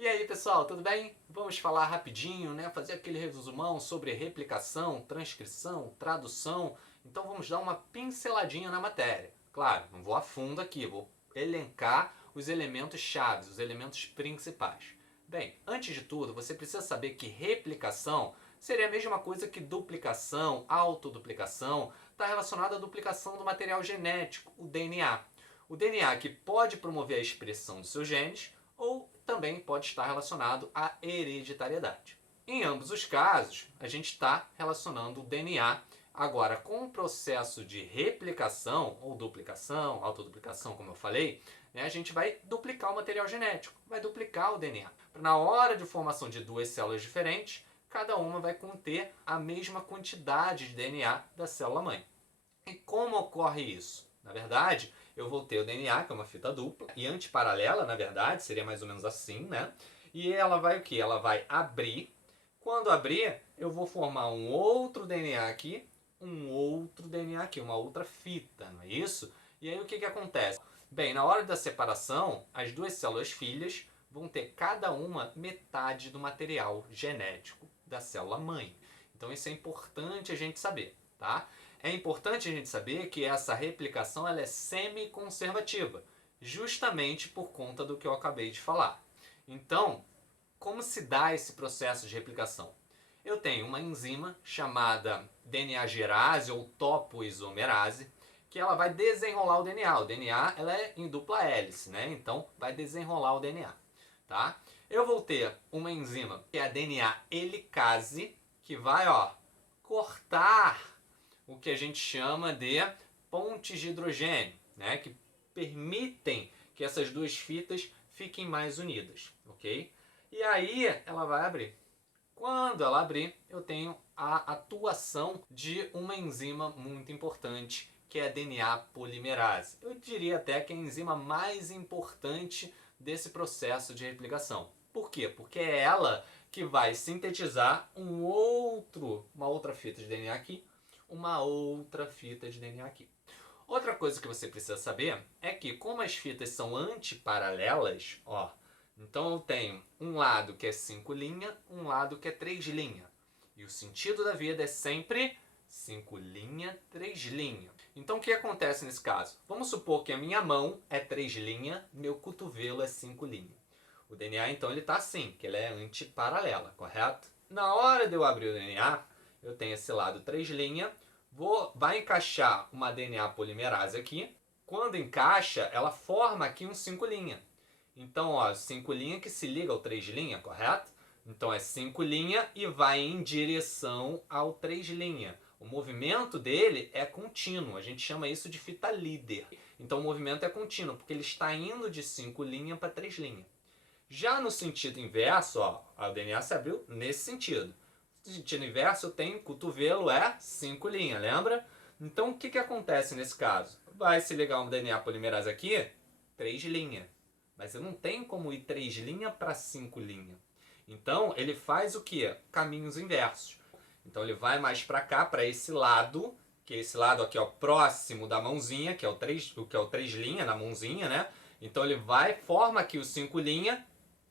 E aí pessoal, tudo bem? Vamos falar rapidinho, né? Fazer aquele resumão sobre replicação, transcrição, tradução. Então vamos dar uma pinceladinha na matéria. Claro, não vou a fundo aqui, vou elencar os elementos chaves, os elementos principais. Bem, antes de tudo, você precisa saber que replicação seria a mesma coisa que duplicação, autoduplicação, está relacionada à duplicação do material genético, o DNA. O DNA que pode promover a expressão dos seus genes ou também pode estar relacionado à hereditariedade. Em ambos os casos, a gente está relacionando o DNA agora com o processo de replicação ou duplicação, autoduplicação, como eu falei, né, a gente vai duplicar o material genético, vai duplicar o DNA. Na hora de formação de duas células diferentes, cada uma vai conter a mesma quantidade de DNA da célula-mãe. E como ocorre isso? Na verdade, eu vou ter o DNA, que é uma fita dupla, e antiparalela, na verdade, seria mais ou menos assim, né? E ela vai o quê? Ela vai abrir. Quando abrir, eu vou formar um outro DNA aqui, um outro DNA aqui, uma outra fita, não é isso? E aí o que acontece? Bem, na hora da separação, as duas células filhas vão ter cada uma metade do material genético da célula-mãe. Então isso é importante a gente saber, tá? É importante a gente saber que essa replicação ela é semi-conservativa, justamente por conta do que eu acabei de falar. Então, como se dá esse processo de replicação? Eu tenho uma enzima chamada DNA-gerase ou topoisomerase, que ela vai desenrolar o DNA. O DNA ela é em dupla hélice, né? Então vai desenrolar o DNA, tá? Eu vou ter uma enzima que é a DNA-helicase, que vai, cortar o que a gente chama de pontes de hidrogênio, né? Que permitem que essas duas fitas fiquem mais unidas, ok? E aí ela vai abrir. Quando ela abrir, eu tenho a atuação de uma enzima muito importante, que é a DNA polimerase. Eu diria até que é a enzima mais importante desse processo de replicação. Por quê? Porque é ela que vai sintetizar uma outra fita de DNA aqui, uma outra fita de DNA aqui. Outra coisa que você precisa saber é que, como as fitas são antiparalelas, então eu tenho um lado que é 5' um lado que é 3'. E o sentido da vida é sempre 5', 3'. Então o que acontece nesse caso? Vamos supor que a minha mão é 3', meu cotovelo é 5'. O DNA então ele está assim, que ele é antiparalela, correto? Na hora de eu abrir o DNA, eu tenho esse lado 3', vai encaixar uma DNA polimerase aqui. Quando encaixa, ela forma aqui um 5'. Então, 5' que se liga ao 3', correto? Então é 5' e vai em direção ao 3'. O movimento dele é contínuo, a gente chama isso de fita líder. Então o movimento é contínuo, porque ele está indo de 5' para 3'. Já no sentido inverso, a DNA se abriu nesse sentido. No sentido inverso, eu tenho cotovelo é 5', lembra? Então o que acontece nesse caso? Vai se ligar um DNA polimerase aqui, 3'. Mas eu não tenho como ir 3' para 5'. Então ele faz o que? Caminhos inversos. Então ele vai mais para cá, para esse lado, que é esse lado aqui, próximo da mãozinha, que é o 3', na mãozinha, né? Então ele forma aqui o 5',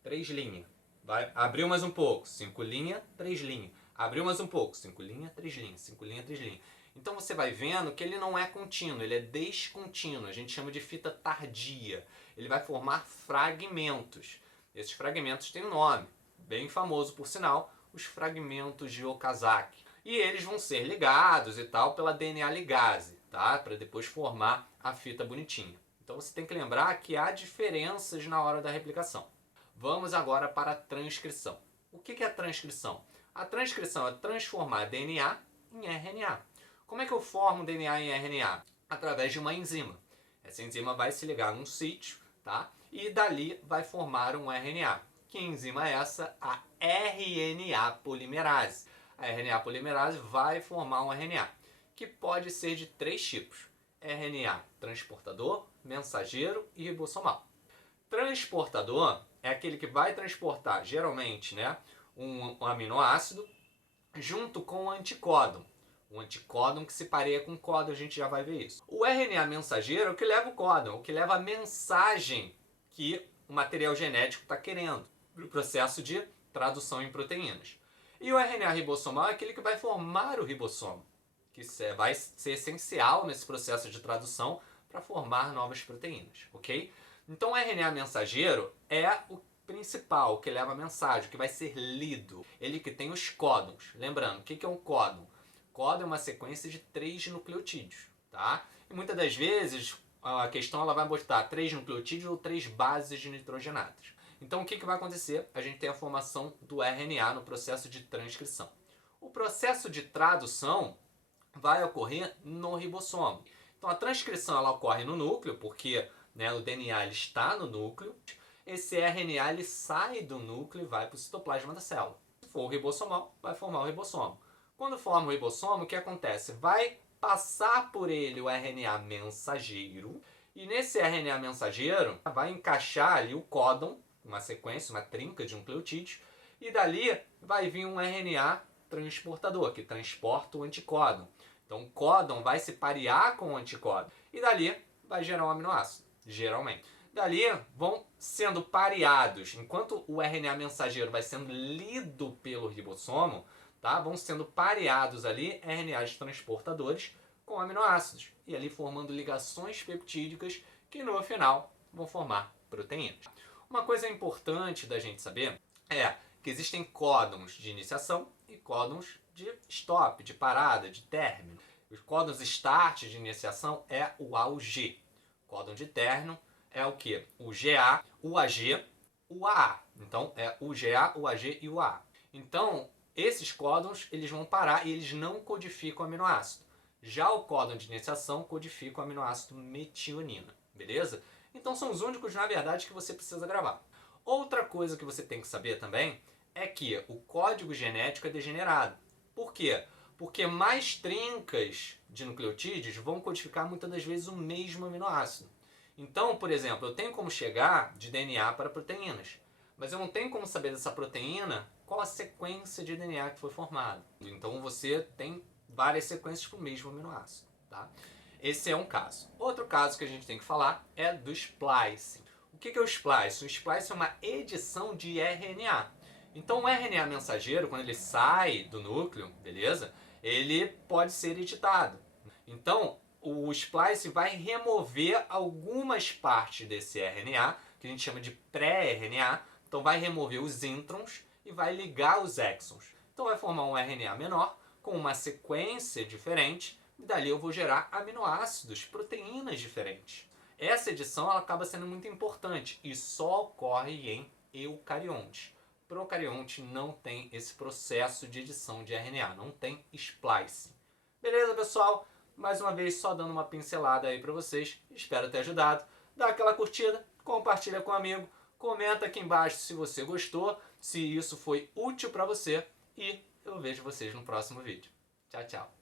3'. Vai, abriu mais um pouco, 5', 3'. Abriu mais um pouco, 5', 3', 5', 3'. Então você vai vendo que ele não é contínuo, ele é descontínuo. A gente chama de fita tardia. Ele vai formar fragmentos. Esses fragmentos têm um nome, bem famoso por sinal, os fragmentos de Okazaki. E eles vão ser ligados e tal pela DNA ligase, tá? Para depois formar a fita bonitinha. Então você tem que lembrar que há diferenças na hora da replicação. Vamos agora para a transcrição. O que é a transcrição? A transcrição é transformar DNA em RNA. Como é que eu formo DNA em RNA? Através de uma enzima. Essa enzima vai se ligar num sítio, tá? E dali vai formar um RNA. Que enzima é essa? A RNA polimerase. A RNA polimerase vai formar um RNA, que pode ser de 3 tipos. RNA transportador, mensageiro e ribossomal. Transportador é aquele que vai transportar, geralmente, né, um aminoácido junto com o anticódon. O anticódon que se pareia com o códon, a gente já vai ver isso. O RNA mensageiro é o que leva o códon, o que leva a mensagem que o material genético está querendo. para o processo de tradução em proteínas. E o RNA ribossomal é aquele que vai formar o ribossomo, que vai ser essencial nesse processo de tradução para formar novas proteínas, ok? Então o RNA mensageiro é o principal, que leva a mensagem, que vai ser lido. Ele que tem os códons. Lembrando, o que é um códon? Códon é uma sequência de 3 nucleotídeos, tá? E muitas das vezes a questão ela vai botar 3 nucleotídeos ou 3 bases de nitrogenadas. Então o que vai acontecer? A gente tem a formação do RNA no processo de transcrição. O processo de tradução vai ocorrer no ribossomo. Então a transcrição ela ocorre no núcleo, porque o DNA ele está no núcleo. Esse RNA ele sai do núcleo e vai para o citoplasma da célula. Se for o ribossomal, vai formar o ribossomo. Quando forma o ribossomo, o que acontece? Vai passar por ele o RNA mensageiro, e nesse RNA mensageiro vai encaixar ali o códon, uma sequência, uma trinca de nucleotídeos, e dali vai vir um RNA transportador, que transporta o anticódon. Então o códon vai se parear com o anticódon, e dali vai gerar um aminoácido, geralmente. Dali vão sendo pareados, enquanto o RNA mensageiro vai sendo lido pelo ribossomo, tá? Vão sendo pareados ali RNAs transportadores com aminoácidos, e ali formando ligações peptídicas que no final vão formar proteínas. Uma coisa importante da gente saber é que existem códons de iniciação e códons de stop, de parada, de término. Os códons start de iniciação é o A ao G. O códon de término é o que? O GA, o AG, o AA. Então é o GA, o AG e o AA. Então esses códons eles vão parar e eles não codificam aminoácido. Já o códon de iniciação codifica o aminoácido metionina, beleza? Então são os únicos, na verdade, que você precisa gravar. Outra coisa que você tem que saber também é que o código genético é degenerado. Por quê? Porque mais trincas de nucleotídeos vão codificar muitas das vezes o mesmo aminoácido. Então, por exemplo, eu tenho como chegar de DNA para proteínas, mas eu não tenho como saber dessa proteína qual a sequência de DNA que foi formada. Então você tem várias sequências para o mesmo aminoácido, tá? Esse é um caso. Outro caso que a gente tem que falar é do splicing. O que é o splice? O splice é uma edição de RNA. Então o RNA mensageiro, quando ele sai do núcleo, beleza? Ele pode ser editado. Então o splice vai remover algumas partes desse RNA, que a gente chama de pré-RNA. Então vai remover os introns e vai ligar os exons. Então vai formar um RNA menor com uma sequência diferente, e dali eu vou gerar aminoácidos, proteínas diferentes. Essa edição ela acaba sendo muito importante e só ocorre em eucariontes. Procarionte não tem esse processo de edição de RNA, não tem splice. Beleza, pessoal? Mais uma vez, só dando uma pincelada aí para vocês. Espero ter ajudado. Dá aquela curtida, compartilha com um amigo, comenta aqui embaixo se você gostou, se isso foi útil para você, e eu vejo vocês no próximo vídeo. Tchau, tchau.